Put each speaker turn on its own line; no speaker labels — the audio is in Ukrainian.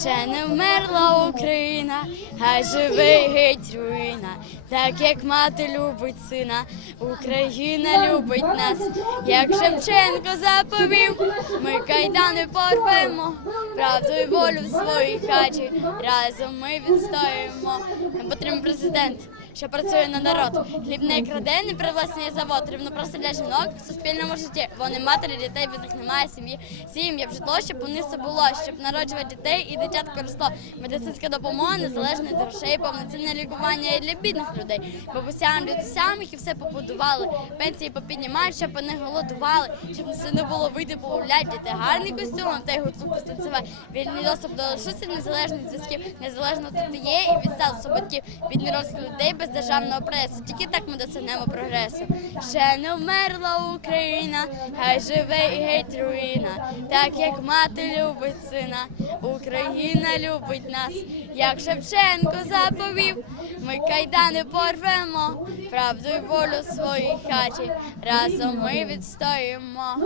Ще не вмерла Україна, хай живе геть руїна, так як мати любить сина, Україна любить нас, як Шевченко заповів, ми кайдани порвемо, правду і волю в своїй хаті, разом ми відстоїмо. Нам потрібен президент, що працює на народ. Хліб не краде, не привласнює завод, рівно просто для жінок в суспільному житті. Вони матері дітей, без них немає сім'ї. Сім'я в житло, щоб у них все було, щоб народжувати дітей і дитятко росло. Медицинська допомога незалежно від грошей, повноцінне лікування і для бідних людей. Бабусям, дідусям, які все побудували. Пенсії попіднімають, щоб вони голодували, щоб не було вийти погуляти, діти гарний костюм, та й гуцул постанцювати. Вільний доступ до ресурсів незалежних зв'язків, незалежно тут є і від статусу батьків, бідний розвиток людей без державного пресу. Тільки так ми досягнемо прогресу. Ще не вмерла Україна, хай живе і геть руїна, так як мати любить сина, Україна любить нас, як Шевченко заповів, ми кайдани порвемо, правду і волю в своїй хаті, разом ми відстоїмо.